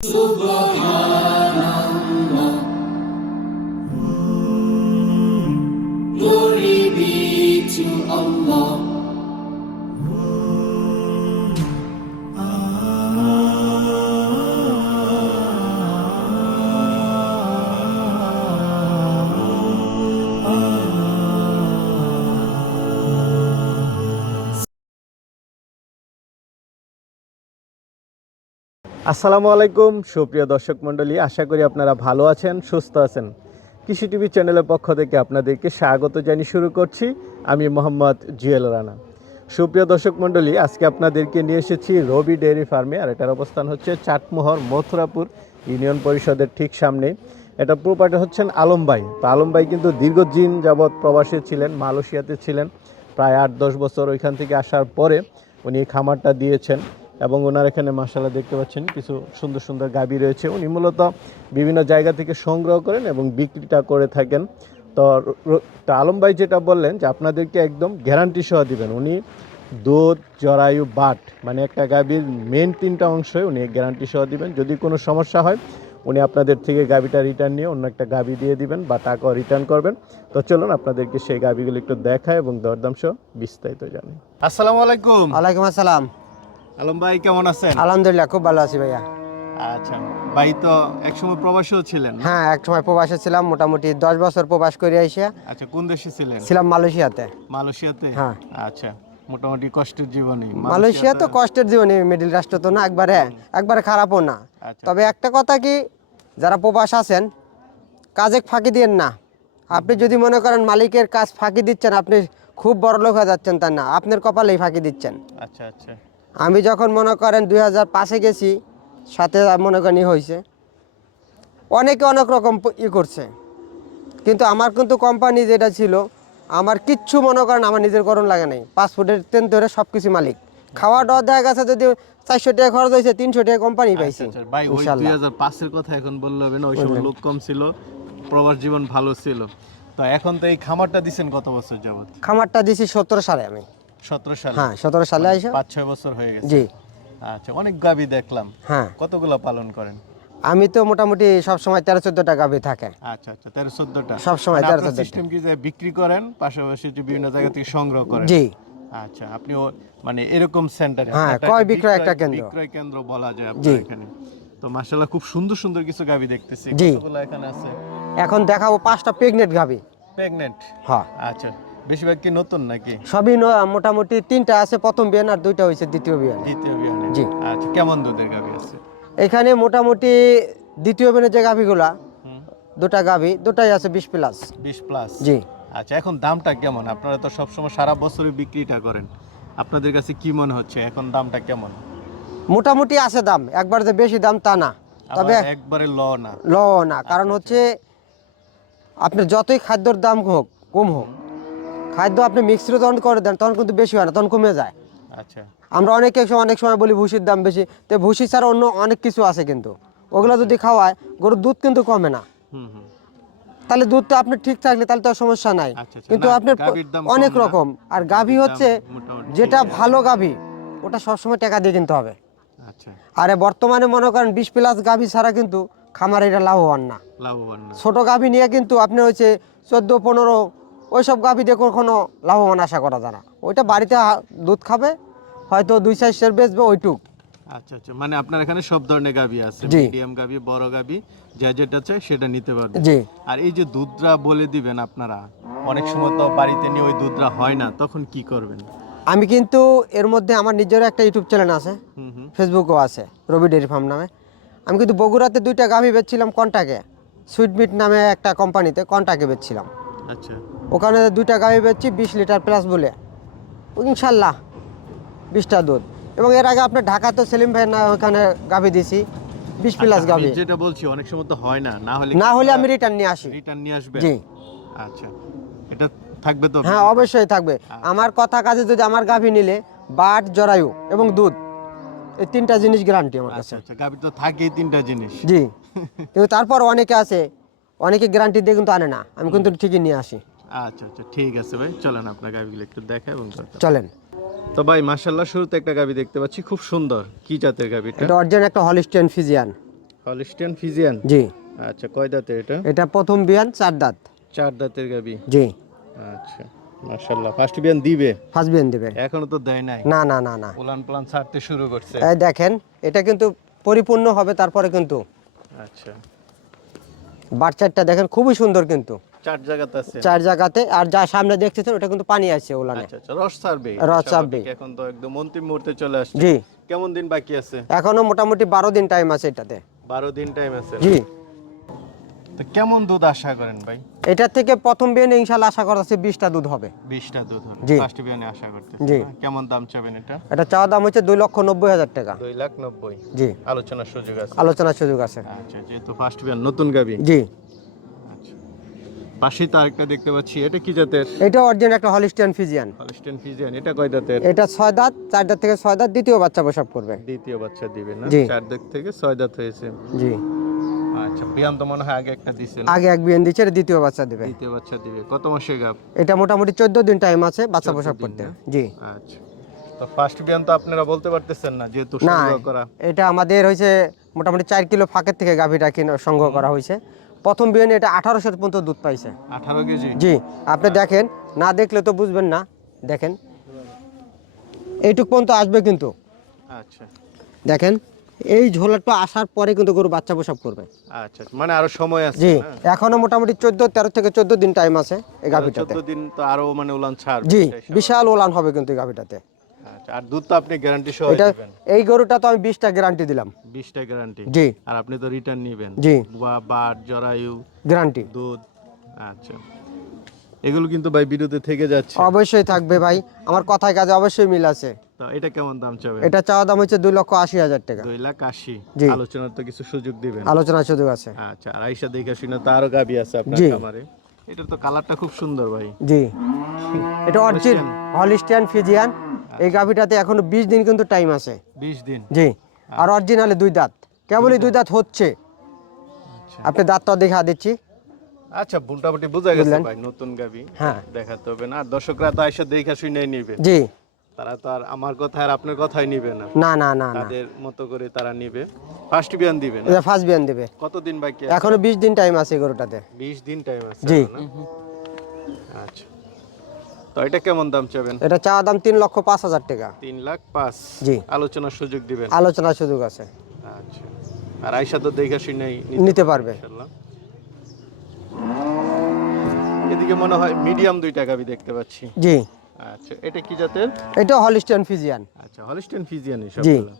Subhanahu আসসালামু আলাইকুম, সুপ্রিয় দর্শক মণ্ডলী। আশা করি আপনারা ভালো আছেন, সুস্থ আছেন। কৃষি টিভি চ্যানেলের পক্ষ থেকে আপনাদেরকে স্বাগত জানিয়ে শুরু করছি। আমি মোহাম্মদ জুয়েল রানা। সুপ্রিয় দর্শক মণ্ডলী, আজকে আপনাদেরকে নিয়ে এসেছি রবি ডেয়ারি ফার্মে। আর এটার অবস্থান হচ্ছে চাটমোহর মথুরাপুর ইউনিয়ন পরিষদের ঠিক সামনে। এটা প্রপার্টি হচ্ছেন আলম ভাই তো আলম ভাই কিন্তু দীর্ঘদিন যাবৎ প্রবাসে ছিলেন, মালয়েশিয়াতে ছিলেন। প্রায় আট দশ বছর ওইখান থেকে আসার পরে উনি খামারটা দিয়েছেন। এবং ওনার এখানে মাসালা দেখতে পাচ্ছেন কিছু সুন্দর সুন্দর গাবি রয়েছে। উনি মূলত বিভিন্ন জায়গা থেকে সংগ্রহ করেন এবং বিক্রিটা করে থাকেন। তো আলম ভাই যেটা বললেন যে আপনাদেরকে একদম গ্যারান্টি সহ দিবেন উনি দুধ জরায়ু বাট মানে একটা গাভীর মেন তিনটা অংশই উনি গ্যারান্টি সহ দিবেন। যদি কোনো সমস্যা হয় উনি আপনাদের থেকে গাবিটা রিটার্ন নিয়ে অন্য একটা গাবি দিয়ে দিবেন বা টাকাও রিটার্ন করবেন। তো চলুন আপনাদেরকে সেই গাবিগুলো একটু দেখায় এবং দরদাম সহ বিস্তারিত জানি। আসসালামু আলাইকুম। ওয়ালাইকুম আসসালাম। আলম ভাই কেমন আছেন? আলহামদুলিল্লাহ খুব ভালো আছি ভাইয়া। আচ্ছা ভাই তো একসময় প্রবাসীও ছিলেন? হ্যাঁ এক সময় প্রবাসে ছিলাম মোটামুটি দশ বছর প্রবাস করে এসে আচ্ছা কোন দেশে ছিলেন? ছিলাম মালয়েশিয়াতে। মালয়েশিয়াতে? হ্যাঁ। আচ্ছা মোটামুটি কষ্টের জীবনই মালয়েশিয়া তো কষ্টের জীবনে মিডিল রাষ্ট্র তো না একবারে একবারে খারাপও না। আচ্ছা। তবে একটা কথা কি যারা প্রবাস আছেন কাজে ফাঁকি দিয়েন না। আপনি যদি মনে করেন মালিকের কাজ ফাঁকি দিচ্ছেন আপনি খুব বড় লোক হয়ে যাচ্ছেন তা না আপনার কপালেই ফাঁকি দিচ্ছেন। আচ্ছা আচ্ছা। আমি যখন মনে করেন দুই হাজার পাঁচে গেছি সাথে মনে করেন হয়েছে অনেকে অনেক রকম ই করছে। কিন্তু আমার কিন্তু কোম্পানি যেটা ছিল আমার কিচ্ছু মনে করেন আমার নিজের করণ লাগে নাই। পাসপোর্টের তেন ধরে সব কিছু মালিক। খাওয়া দাওয়া দেখা গেছে যদি চারশো টাকা খরচ হয়েছে তিনশো টাকা কোম্পানি পাইছি। আচ্ছা, ভাই ওই দুই হাজার পাঁচের কথা এখন বললে হবে না? ওই সময় লোক কম ছিল প্রবাস জীবন ভালো ছিল। তো এখন তো এই খামারটা দিছেন কত বছর যাবত খামারটা দিছি সতেরো সালে আমি। সতেরো সালে। হ্যাঁ সালে আইসা। ছয় বছর হয়ে গেছে। জি। আচ্ছা অনেক গাবি দেখলাম। হ্যাঁ। কতগুলো পালন করেন? আমি তো মোটামুটি সব সময় তেরো চোদ্দটা গাভি থাকে। আচ্ছা আচ্ছা তেরো চোদ্দটা সব সময় তেরো চোদ্দটা সিস্টেম কি যে বিক্রি করেন পাশাপাশি যে বিভিন্ন জায়গা থেকে সংগ্রহ করেন? জি। আচ্ছা আপনি মানে এরকম সেন্টারে হ্যাঁ, ক্রয় বিক্রয় একটা কেন্দ্র। বিক্রয় কেন্দ্র বলা যায় আপনার এখানে। তো মাশাআল্লাহ খুব সুন্দর সুন্দর কিছু গাবি দেখতেছি। কতগুলো এখানে আছে? এখন দেখাবো পাঁচটা প্রেগনেন্ট গাভি প্রেগনেন্ট হ্যাঁ। আচ্ছা। বেশিরভাগ কি নতুন নাকি? সবই মোটামুটি তিনটা আছে প্রথম বিয়ান আর দুইটা হয়েছে দ্বিতীয় বিয়ান। দ্বিতীয় বিয়ানে? জি। আচ্ছা কেমন দুধের গাবি আছে? এখানে মোটামুটি দ্বিতীয় বিয়ানের যে গাভিগুলা দুটা গাভী দুটাই আছে বিশ প্লাস বিশ প্লাস জি। আচ্ছা এখন দামটা কেমন? আপনারা তো সবসময় সারা বছরই বিক্রিটা করেন। আপনাদের কাছে কি মনে হচ্ছে এখন দামটা কেমন? মোটামুটি আছে দাম একবার যে বেশি দাম তা না। তবে একবারে ল না। ল না কারণ হচ্ছে আপনার যতই খাদ্যর দাম হোক কম হোক খাদ্য আপনি মিক্সড যখন করে দেন তখন কিন্তু বেশি হয় না তখন কমে যায়। আচ্ছা। আমরা অনেক সময় অনেক সময় বলি ভুসির দাম বেশি তো ভুসি ছাড়া অন্য অনেক কিছু আছে কিন্তু। ওগুলো যদি খাওয়ায় গরুর দুধ কিন্তু কমে না। তাহলে দুধটা আপনি ঠিক থাকলে তাহলে তো সমস্যা নাই। আচ্ছা, আচ্ছা। কিন্তু না, আপনার অনেক রকম। আর গাভী হচ্ছে যেটা ভালো গাভী ওটা সবসময় টাকা দিয়ে কিনতে হবে। আচ্ছা। আরে বর্তমানে মনে করেন বিশ প্লাস গাভী ছাড়া কিন্তু খামার এটা লাভবান না। ছোট গাভী নিয়ে কিন্তু আপনি হচ্ছে চোদ্দ পনেরো ওইসব গাভী দিয়ে কখনো লাভবান আশা করা যায় না। ওইটা বাড়িতে দুধ খাবে হয়তো দুই চার সের বেচবে ওইটুক। আচ্ছা আচ্ছা। মানে আপনার এখানে সব ধরনের গাভী আছে। মিডিয়াম গাভী বড় গাভী যা যেটা চাই সেটা নিতে পারবেন। জি। আর এই যে দুধরা বলে দিবেন আপনারা অনেক সময় তো বাড়িতে নিয়ে ওই দুধরা হয় না তখন কি করবেন? আমি কিন্তু এর মধ্যে আমার নিজের একটা ইউটিউব চ্যানেল আছে ফেসবুকও আছে রবি ডেয়ারি ফার্ম নামে। আমি কিন্তু বগুড়াতে দুইটা গাভী বেচছিলাম কন্টাকে সুইটমিট নামে একটা কোম্পানিতে কন্টাকে বেচছিলাম। আচ্ছা। ওখানে দুইটা গাভী বেচছি বিশ লিটার প্লাস বলে। ইনশাল্লাহ বিশটা দুধ। এবং এর আগে আপনার ঢাকা তো সেলিম ভাই না ওখানে গাভী দিছি বিশ প্লাস আচ্ছা, গাভী। যেটা বলছি অনেক সময় তো হয় না। না হলে না হলে আমি রিটার্ন নিয়ে আসি। রিটার্ন নিয়ে আসবেন? জি। আচ্ছা। এটা থাকবে তো? হ্যাঁ অবশ্যই থাকবে। আমার কথা কাজে যদি আমার গাভী নিলে বাট জরায়ু এবং দুধ এই তিনটা জিনিস গ্যারান্টি আমার কাছে। আচ্ছা আচ্ছা গাভী তো থাকেই তিনটা জিনিস। জি। কিন্তু তারপর অনেকে আছে অনেকে গ্যারান্টি দিয়ে কিন্তু আনে না। আমি কিন্তু ঠিকই নিয়ে আসি। আচ্ছা আচ্ছা ঠিক আছে ভাই। চলেন আপনার গাভীগুলো একটু দেখা এবং চলেন। তো ভাই মাশাল্লাহ শুরুতে একটা গাভী দেখতে পাচ্ছি। খুব সুন্দর। কি জাতের গাভীটা এটা অরিজিনাল একটা হলিস্টিয়ান ফিজিয়ান হলিস্টিয়ান ফিজিয়ান জি। আচ্ছা কয় দাঁতের এটা? এটা প্রথম বিয়ান চার দাঁত। চার দাঁতের গাবি? জি। আচ্ছা মাশাআল্লাহ। ফার্স্ট বিয়ান দিবে? ফার্স্ট বিয়ান দেবে। এখনও তো দেয় নাই? না না না না। উলান প্লান ছাড়তে শুরু করছে। এই দেখেন এটা কিন্তু পরিপূর্ণ হবে তারপরে কিন্তু। আচ্ছা। বাচ্চাটা দেখেন খুবই সুন্দর কিন্তু। চার জায়গাতে আছে। চার জায়গাতে আর যা সামনে দেখতেছেন ওটা কিন্তু পানি আছে ওলানে। আচ্ছা আচ্ছা রস ছাড়বে। রস ছাড়বে। এখন তো একদম অন্তিম মুহূর্তে চলে আসছে। জি। কেমন দিন বাকি আছে? এখনও মোটামুটি বারো দিন টাইম আছে এটাতে। বারো দিন টাইম আছে। জি। তো কেমন দুধ আশা করেন ভাই? এটার থেকে প্রথম বিয়ানে ইনশাল্লাহ আশা করা যাচ্ছে বিশটা দুধ হবে। বিশটা দুধ হবে। ফার্স্ট বিয়ানে আশা করতেছি জি। কেমন দাম চাবেন এটা? এটা চাওয়া দাম হচ্ছে দুই লক্ষ নব্বই হাজার টাকা। দুই লাখ নব্বই। জি। আলোচনার সুযোগ আছে। আলোচনার সুযোগ আছে। আচ্ছা যেহেতু ফার্স্ট বিয়ান নতুন গাবি। জি। আচ্ছা। পাশেই তো আরেকটা দেখতে পাচ্ছি এটা কি জাতের? এটা অরিজিনাল একটা হলিস্টিয়ান ফিজিয়ান হলিস্টিয়ান ফিজিয়ান এটা কয় দাঁতের? এটা ছয় দাঁত চার দাঁত থেকে ছয় দাঁত দ্বিতীয় বাচ্চা প্রসব করবে। দ্বিতীয় বাচ্চা দিবে না? জি। চার দাঁত থেকে ছয় দাঁত হয়েছে। জি। আচ্ছা বিয়ান তো মনে হয় আগে একটা দিছে আগে এক বিয়ান দিচ্ছে এটা দ্বিতীয় বাচ্চা দেবে। দ্বিতীয় বাচ্চা দিবে। কত মাসে গাব এটা মোটামুটি চোদ্দ দিন টাইম আছে বাচ্চা 14 প্রসব করতে জি। আচ্ছা। তো ফার্স্ট বিয়ান তো আপনারা বলতে পারতেছেন না যেহেতু সংগ্রহ করা। এটা আমাদের হয়েছে মোটামুটি চার কিলো ফাঁকের থেকে গাভীটা কিনে সংগ্রহ করা হয়েছে প্রথম বিয়ানে এটা আঠারোশো পর্যন্ত দুধ পাইছে। আঠারো কেজি? জি আপনি দেখেন না দেখলে তো বুঝবেন না। দেখেন। এইটুক পর্যন্ত আসবে কিন্তু। আচ্ছা। দেখেন এই ঝোলাটা আসার পরে কিন্তু গরু বাচ্চা প্রসব করবে। আচ্ছা মানে আরও সময় আছে জি এখনও মোটামুটি চোদ্দ তেরো থেকে চোদ্দ দিন টাইম আছে এই গাভীটাতে। চোদ্দ দিন তো আরও মানে উলান ছাড় জি বিশাল ওলান হবে কিন্তু এই গাভীটাতে। আচ্ছা আর দুধ তো আপনি গ্যারান্টি সহ এটা এই গরুটা তো আমি বিশটা গ্যারান্টি দিলাম। বিশটা গ্যারান্টি জি। আর আপনি তো রিটার্ন নেবেন? জি। বা বাট জরায়ু গ্যারান্টি দুধ আচ্ছা। এগুলো কিন্তু ভাই বিরুদ্ধে থেকে যাচ্ছে। অবশ্যই থাকবে ভাই আমার কথায় কাজে অবশ্যই মিল আছে। তো এটা কেমন দাম চাবেন? এটা চাওয়া দাম হচ্ছে দুই লক্ষ আশি হাজার টাকা। দুই লাখ আশি? জি। আলোচনার তো কিছু সুযোগ দিবেন। আলোচনা সুযোগ আছে। আচ্ছা আর আইসা দেখে শুনে তো আরও গাবি আছে আপনার জি। খামারে। এটার তো কালারটা খুব সুন্দর ভাই। জি। এটা অরিজিন হলিস্টিয়ান ফিজিয়ান এই গাভীটাতে এখনও বিশ দিন কিন্তু টাইম আছে। বিশ দিন? জি। আর অরিজিনালে দুই দাঁত। কেবলই দুই দাঁত। হচ্ছে। আচ্ছা। আপনি দাঁতটা দেখা দিচ্ছি। আচ্ছা মোটামুটি বোঝা গেছে ভাই নতুন গাবি। হ্যাঁ। দেখাতে হবে না। দর্শকরা তো আইসা দেখে শুনে নিবে। জি। তারা তো আর আমার কথা আর আপনার কথাই নিবে না। না না না না। তাদের মতো করে তারা নিবে। ফার্স্ট বিয়ান দিবে এটা ফার্স্ট বিয়ান দেবে। কতদিন বাকি আছে? এখনও বিশ দিন টাইম আছে গরুটাতে। বিশ দিন টাইম আছে জি। আচ্ছা। তো এটা কেমন দাম চাবেন? এটা চাওয়া দাম তিন লক্ষ পাঁচ হাজার টাকা। তিন লাখ পাঁচ। জি। আলোচনার সুযোগ দিবেন? আলোচনার সুযোগ আছে। আচ্ছা। আর আইসা তো দেখে শুনেই নিতে পারবে ইনশাল্লাহ। এদিকে মনে হয় মিডিয়াম দুই টাকা আমি দেখতে পাচ্ছি। জি। আচ্ছা এটা কি জাতের? এটা হলিস্টিয়ান ফিজিয়ান আচ্ছা হলিস্টেন ফিজিয়ান। সবগুলো।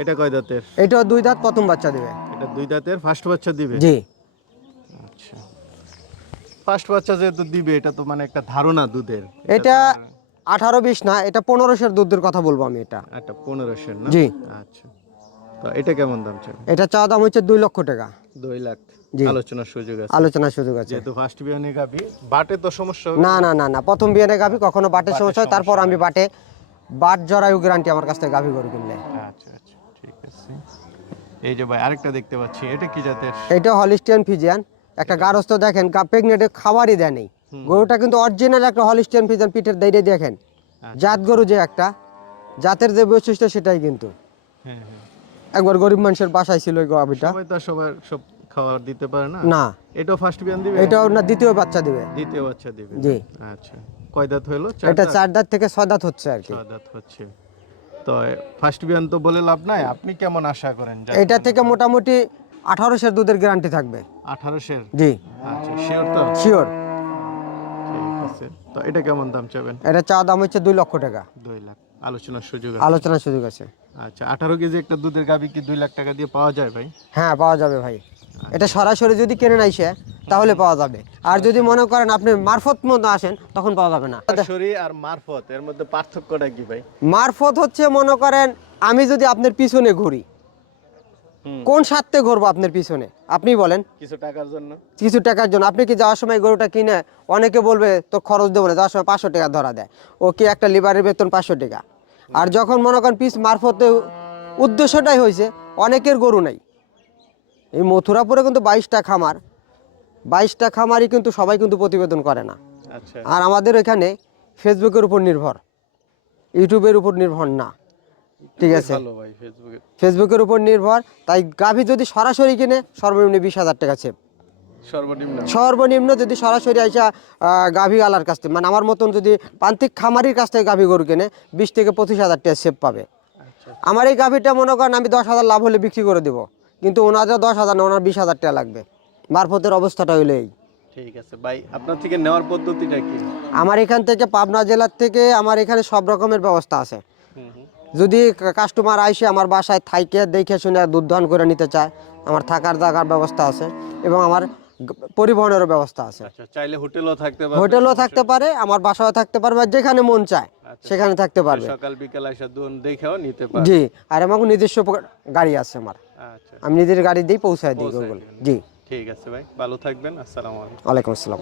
এটা কয় দাঁতের? এটাও দুই দাঁত প্রথম বাচ্চা দেবে। এটা দুই দাঁতের ফার্স্ট বাচ্চা দিবে? জি। আচ্ছা। ফার্স্ট বাচ্চা যেহেতু দিবে এটা তো মানে একটা ধারণা দুধের। এটা আঠারো বিশ না এটা পনেরোশোর দুধের কথা বলব আমি এটা। একটা পনেরোশো না? জি। আচ্ছা। তো এটা কেমন দাম চাই? এটা চাওয়া দাম হচ্ছে দুই লক্ষ টাকা। দুই লাখ। আলোচনার সুযোগ আছে। আলোচনার সুযোগ আছে। যেহেতু ফার্স্ট বিয়ানে গাবি বাটে তো সমস্যা না না না না প্রথম বিয়ানে গাভি কখনো বাটের সমস্যা হয় তারপর আমি বাটে বাট জরায়ু গ্যারান্টি আমার কাছ থেকে গরু কিনলে। আচ্ছা আচ্ছা ঠিক আছে। এই যে ভাই আরেকটা দেখতে পাচ্ছি এটা কি জাতের? এটা হলিস্টিয়ান ফিজিয়ান একটা গারস্থ দেখেন প্রেগনেন্টে খাবারই দেয় গরুটা কিন্তু অরিজিনাল একটা হলিস্টিয়ান ফিজিয়ান পিঠের দাইরে দেখেন। জাত গরু যে একটা জাতের যে বৈশিষ্ট্য সেটাই কিন্তু। হ্যাঁ হ্যাঁ। একবার গরিব মানুষের বাসায় ছিল ওই গাভিটা সবাই তো সবার সব খাবার দিতে পারে না? না। এটাও ফার্স্ট বিয়ান দিবে? এটা না দ্বিতীয় বাচ্চা দিবে। দ্বিতীয় বাচ্চা দিবে? জি। আচ্ছা। কয় দাঁত হলো? এটা চার দাঁত থেকে ছয় দাঁত হচ্ছে আর কি। ছয় দাঁত হচ্ছে। তো ফার্স্ট বিয়ান তো বলে লাভ নাই। আপনি কেমন আশা করেন? এটা থেকে মোটামুটি আঠারোশের দুধের গ্যারান্টি থাকবে। আঠারোশের? জি। আচ্ছা শিওর তো? শিওর তো এটা কেমন দাম চাবেন? এটা চাওয়া দাম হচ্ছে দুই লক্ষ টাকা। দুই লাখ। আলোচনার সুযোগ আছে। আলোচনার সুযোগ আছে। আচ্ছা আঠারো কেজি একটা দুধের গাবি কি দুই লাখ টাকা দিয়ে পাওয়া যায় ভাই? হ্যাঁ পাওয়া যাবে ভাই। এটা সরাসরি যদি কেনে নাই সে তাহলে পাওয়া যাবে। আর যদি মনে করেন আপনি মারফত মতো আসেন তখন পাওয়া যাবে না। সরাসরি আর মারফত এর মধ্যে পার্থক্যটা কি ভাই? মারফত হচ্ছে মনে করেন আমি যদি আপনার পিছনে ঘুরি কোন স্বার্থে ঘুরবো আপনার পিছনে? আপনি বলেন। কিছু টাকার জন্য? কিছু টাকার জন্য। আপনি কি যাওয়ার সময় গরুটা কিনে অনেকে বলবে তো খরচ দেবো না। যাওয়ার সময় পাঁচশো টাকা ধরা দেয়। ও কি একটা লিভারের বেতন পাঁচশো টাকা? আর যখন মনে করেন পিস মারফতে উদ্দেশ্যটাই হয়েছে অনেকের গরু নাই। এই মথুরাপুরে কিন্তু বাইশটা খামার। বাইশটা খামারই কিন্তু সবাই কিন্তু প্রতিবেদন করে না। আচ্ছা। আর আমাদের এখানে ফেসবুকের উপর নির্ভর। ইউটিউবের উপর নির্ভর না। ঠিক আছে? ফেসবুকের উপর নির্ভর। তাই গাভী যদি সরাসরি কিনে সর্বনিম্ন বিশ হাজার টাকা চেপ। সর্বনিম্ন? সর্বনিম্ন যদি সরাসরি আইসা গাভী আলার কাছ থেকে। মানে আমার মতন যদি প্রান্তিক খামারির কাছ থেকে গাভী গরু কেনে বিশ থেকে পঁচিশ হাজার টাকা সেভ পাবে। আচ্ছা। আমার এই গাভীটা মনে করেন আমি দশ হাজার লাভ হলে বিক্রি করে দেবো। কিন্তু ওনাদের দশ হাজার না ওনার বিশ হাজার টাকা লাগবে। মারফতের অবস্থাটা হইল এই। ঠিক আছে ভাই আপনার থেকে নেওয়ার পদ্ধতিটা কি? আমার এখান থেকে পাবনা জেলার থেকে আমার এখানে সব রকমের ব্যবস্থা আছে। যদি কাস্টমার আইসে আমার বাসায় থাইকে দেখে শুনে দুধ দহন করে নিতে চায় আমার থাকার জায়গার ব্যবস্থা আছে এবং আমার পরিবহনেরও ব্যবস্থা আছে। আচ্ছা চাইলে হোটেলও থাকতে পারবে। হোটেলও থাকতে পারে আমার বাসাও থাকতে পারবে যেখানে মন চায় আচ্ছা। সেখানে থাকতে পারবে। সকাল বিকাল আসা দুন দেখেও নিতে পারবে। জি আর আমার নিজস্ব গাড়ি আছে আমার। আমি নিজের গাড়ি দিয়ে পৌঁছায় দিই গরুগুলো। জি। ঠিক আছে ভাই ভালো থাকবেন আসসালামু আলাইকুম। ওয়ালাইকুম আসসালাম।